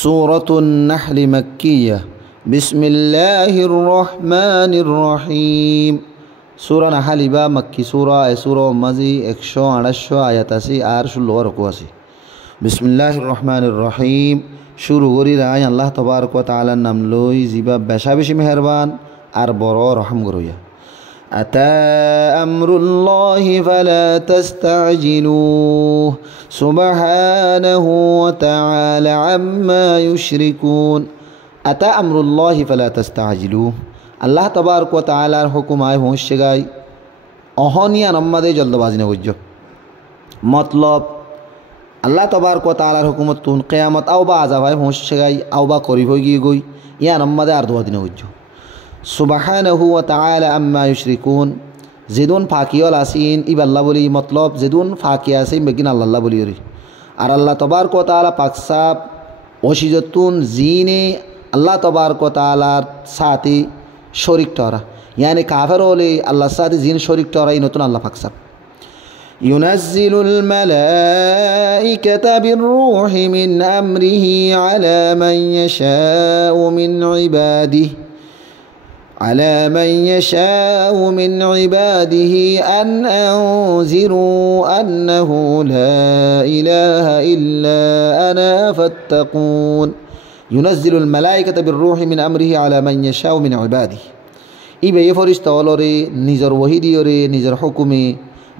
সূরাতুন নাহল মাক্কিয়াহ। বিসমিল্লাহির রহমানির রহিম। সূরা নাহল বা মক্কি সূরা। এই সূরা মাঝে 128 আয়াত আছে আর 16 রকু আছে। বিসমিল্লাহির রহমানির রহিম। শুরু করি রায় আল্লাহ তবারক ওয়া তাআলার নাম লই জিবা বেশা বেশি মেহেরবান আর বড় রহম গরইয়া। আতা আমরুল্লাহি ফালা তাস্তাজিলুহ সুবহানাহু ওয়া তাআলা আম্মা ইউশরিকুন। আতা আমরুল্লাহি ফালা তাস্তাজিলুহ। আল্লাহ তবারক ওয়া তাআলার হুকুম আয় পৌঁছে গায় অহনিয়া নম্মাদে জলদবাজি না বুঝছো। মতলব আল্লাহ তবারক ওয়া তাআলার হুকুমত তুন কিয়ামত আওবা আযাব আয় পৌঁছে গায় আওবা করি হই গিয়ে গই ইয়া নম্মাদে আর দোয়া দিনা বুঝছো। সুবহানাহু ওয়া তাআলা আম্মা ইউশরিকুন। যেদুন ফাকিয়ল আসিন ইব আল্লাহ বলি মতলব যেদুন ফাকি আসিন বেগিন আল্লাহ বলি রে। আর আল্লাহ তবারক ওয়া তাআলা পাকসাব ওশিজতুন জিনে আল্লাহ তবারক ওয়া তাআলার সাথে শরিক টরা यानी काफिर होले अल्लाह साथी जिन शरीक टरा इ नतुन अल्लाह पाक सब युनज़्ज़िलुल मलाइकता बिर्रूहि मिन अम्रिहि अला मन यशाउ मिन इबादिहि अन अंज़िरू अन्नहु ला इलाहा इल्ला अना फत्तकून। युनज़्ज़िलुल मलाइकता बिर्रूहि मिन अम्रिहि अला मन यशाउ मिन इबादिहि। ইবে এ ফরিস্তা অলরে নিজের ওহি দিয়রে নিজের হুকুমে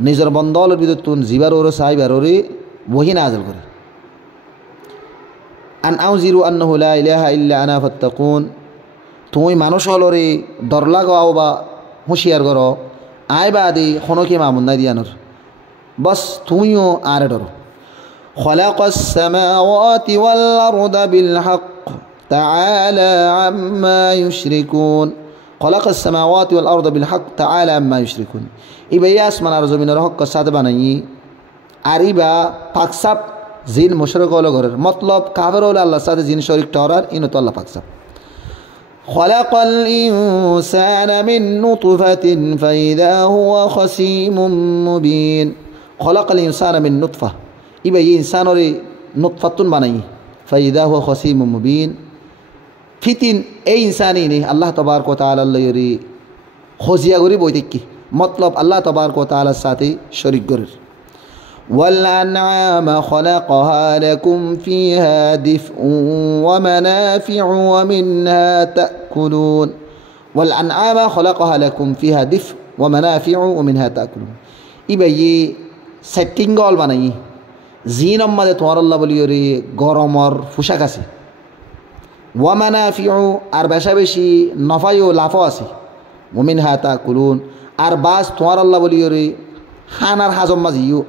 নিজের বন্দলের ভিতর তুন জিবার ওরে সাইবার ওরে ওহি নাযিল করে। আন আউজিরু আন্নাহু লা ইলাহা ইল্লা আনা ফাত্তাকুন। তুমি মানুষ অলরে ডর লাগাও বা হুঁশিয়ার করো আয় বাদে খনকে মামুন নাই দিয়ানোর বস তুমিও আরে ডরো। খালাকাস সামাওয়াতি ওয়াল আরদা বিল হক তাআলা আম্মা ইউশরিকুন। خلق السماوات والأرض بالحق تعالى عما يشركون। إبا ياسمان আর জমিনের হক সাথে বানাই আর ইবা পাকসাব জিন মুশরিক হলো ঘরের মতলব কাফের হলো আল্লাহর সাথে জিন শরীক টরার ইনো তো আল্লাহ পাকসাব। خلق الإنسان من نطفة فإذا هو خصيم مبين। خلق الإنسان من نطفة إبا ইনসান রে নুতফাতুন বানাই فإذا هو خصيم مبين। ফিতিন এই ইনসানি নেই আল্লাহ তবারক ওয়া তাআলা লয়রি খজিয়া গরি বইতেকি মতলব আল্লাহ তবারক ওয়া তাআলার সাথে শরীক গরির। ওয়াল আনআমা খলাকাহা লাকুম ফিহা দিফউ ওয়া মানাফিউ ওয়া মিনহা তাকুলুন। ওয়াল আনআমা খলাকাহা লাকুম ফিহা দিফউ ওয়া মানাফিউ ওয়া মিনহা তাকুলুন। ইবাই সেটিং গল বানাই জিনম মাদে তোমার আল্লাহ বলিয়রি গরমর পোশাক আছে ওয়া মানাফিউ আর বেশা বেশি নফায়ও লাফও আছে ওয়া মিনহা তাকুলুন আর বাস তোমার আল্লাহ বলিয়রি খানার হাজম মাজিও